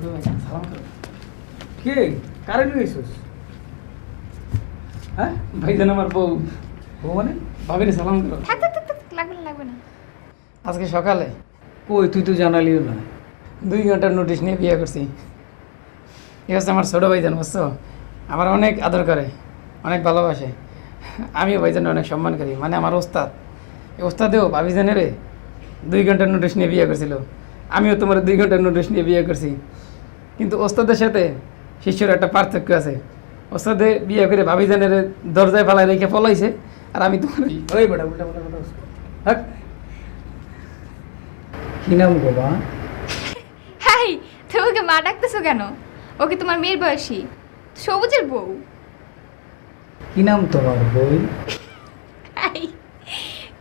ছোট ভাই সালাম করো। কে? কারে নিয়ে এসোস হ্যাঁ? ভাইজান আমার বউ। বউ মানে? ভাবিরে সালাম করো। থাক থাক থাক থাক, লাগবে না লাগবে না। আজকে সকালে? কই তুই তো জানালিও না। দুই ঘণ্টার নোটিশ নিয়ে বিয়ে করছি। এ হচ্ছে আমার ছোটো ভাইজান বুঝছ? আমার অনেক আদর করে অনেক ভালোবাসে। আমিও ভাইজানের অনেক সম্মান করি। মানে আমার ওস্তাদ। এই ওস্তাদেও ভাবিজানের দুই ঘণ্টার নোটিশ নিয়ে বিয়ে করছিল। আমিও তোমার দুই ঘণ্টার নোটিশ নিয়ে বিয়ে করছি। কিন্তু ওস্তাদের সাথে শিষ্যর একটা পার্থক্য আছে। ওস্তাদে বিয়ে করে ভাবিজানের দরজায় ফালায় রেখে পলাইছে আর আমি তোমার ওই বেটা উল্টা উল্টা কথা কি নাম গো হাই তুমি ওকে মা ডাকতেছো কেন? ওকে তোমার মেয়ের বয়সী? সবুজের বউ। কি নাম তোমার বই?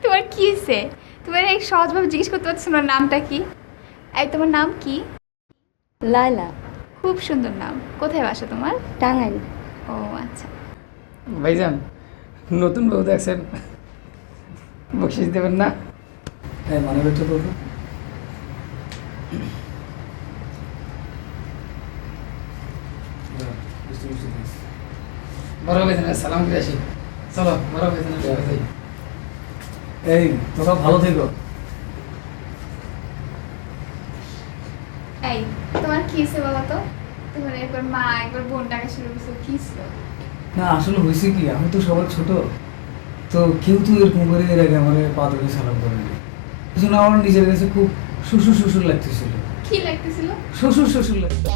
তোমার কি হয়েছে তোমার এই সহজভাবে জিজ্ঞেস করতে পারছ না নামটা কি? এই তোমার নাম কি? লায়লা। খুব সুন্দর নাম। কোথায় বাসা তোমার? টাঙ্গাইল। ও আচ্ছা। ভাইজান নতুন বউ দেখছেন। বকশিস দেবেন না? হ্যাঁ মানে বেচো তো বড় ভাইজানের সালাম করে আসি। চলো বড় ভাইজানের এই তোরা ভালো থেকো এই তোমার কি হয়েছে বলো তো তোমার একবার মা একবার বোন ডাকা শুরু করছ কি না আসলে হয়েছে কি আমি তো সবার ছোট তো কেউ তো এরকম করে এর আগে আমার পা ধরে সালাম করেনি। এই জন্য আমার নিজের কাছে খুব শ্বশুর শ্বশুর লাগতেছিল। কি লাগতেছিল? শ্বশুর শ্বশুর লাগতে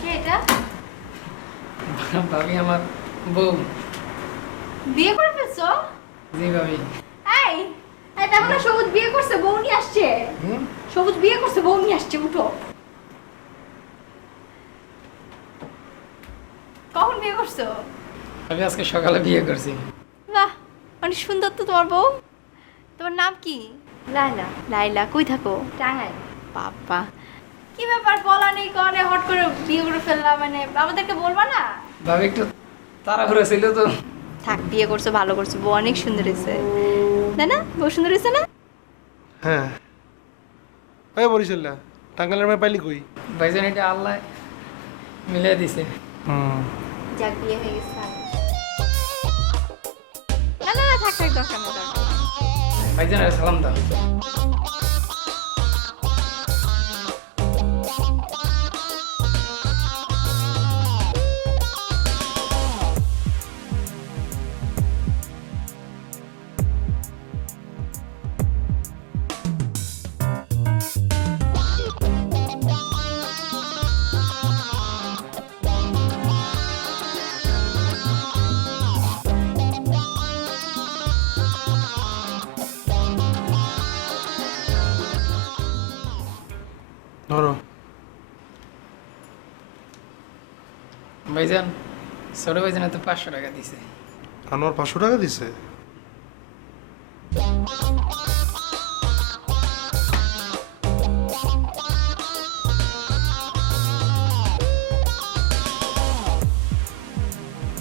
কে এটা? ভাবি আমার বউ। বিয়ে করে ফেলছো জি ভাবি এই এই দেখো না সবুজ বিয়ে করছে বউ নিয়ে আসছে। সবুজ বিয়ে করছে বউ নিয়ে আসছে উঠো। কখন বিয়ে করছ? আমি আজকে সকালে বিয়ে করছি। বাহ অনেক সুন্দর তো তোমার বউ। তোমার নাম কি? লায়লা। লাইলা কই থাকো? টাঙ্গাইল। বাবা কি ব্যাপার বলা নেই কনে হট করে বিয়ে করে ফেললাম মানে আমাদেরকে বলবা না? ভাবি একটু তাড়াহুড়ো ছিল তো। থাক বিয়ে করছ ভালো করছ বউ অনেক সুন্দর হয়েছে। তাই না? বউ সুন্দর হয়েছে না? হ্যাঁ। ওই বরিশাল্লা টাঙ্গালের মেয়ে পাইলি কই? ভাইজান এটা আল্লাহ মিলিয়ে দিছে। হুম। যাক বিয়ে হয়ে গেছে। না না না থাক থাক দরকার নেই। ভাইজানের সালাম দাও। ধরো। ভাইজান ছোট ভাইজান তো পাঁচশো টাকা দিছে। আনোয়ার পাঁচশো টাকা দিছে?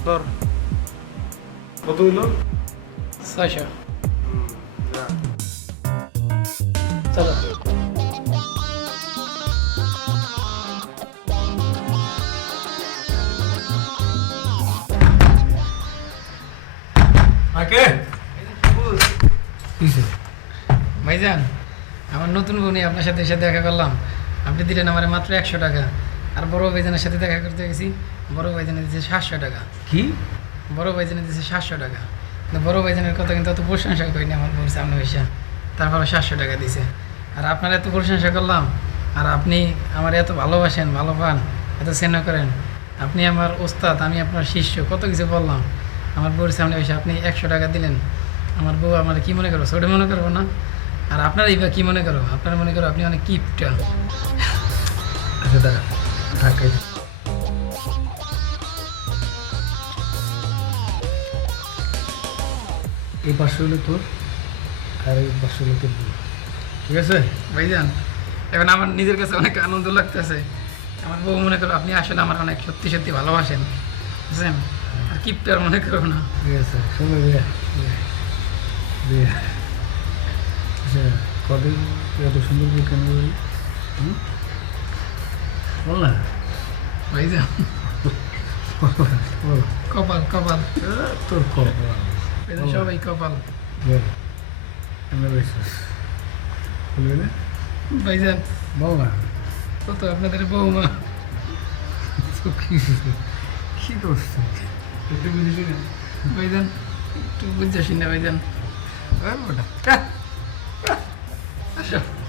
ধর। কত হইল? ছয়শো। চলো। ভাইজান আমার নতুন বোনই আপনার সাথে এসে দেখা করলাম। আপনি দিলেন আমার মাত্র একশো টাকা। আর বড় ভাইজানের সাথে দেখা করতে গেছি বড় ভাইজানে দিচ্ছে সাতশো টাকা। কি? বড় ভাইজানে দিচ্ছে সাতশো টাকা। কিন্তু বড় ভাইজানের কথা কিন্তু অত প্রশংসা করিনি আমার বউর সামনে বসে। তারপরে সাতশো টাকা দিছে। আর আপনার এত প্রশংসা করলাম আর আপনি আমার এত ভালোবাসেন ভালো পান এত স্নেহ করেন। আপনি আমার ওস্তাদ আমি আপনার শিষ্য কত কিছু বললাম। আমার বউর সামনে বসে আপনি একশো টাকা দিলেন। আমার বউ আমার কি মনে করো? ছোটো মনে করব না? আর আপনারই বা কী মনে করো? আপনার মনে করো আপনি অনেক কিপটা আচ্ছা থাক এই। পাঁচশো হলো তোর আর এই পাঁচশো হলো তোর ঠিক আছে? ভাইজান এখন আমার নিজের কাছে অনেক আনন্দ লাগতেছে। আমার বউ মনে করো আপনি আসলে আমার অনেক সত্যি সত্যি ভালোবাসেন। বুঝছেন? আর কিপটার মনে করো না। ঠিক আছে সময় রে আচ্ছা তুই এত সুন্দর করে কেন বলি বল না। ভাইজান বল কপাল কপাল। তোর কপাল। সবাই কপাল। বল কেন রয়েছিস বলবি না? ভাইজান বল তো তো আপনাদের বৌমা। তো কি কি করছিস একটু বুঝিস না ভাইজান একটু বুঝতে না ভাইজান আর ওটা আসো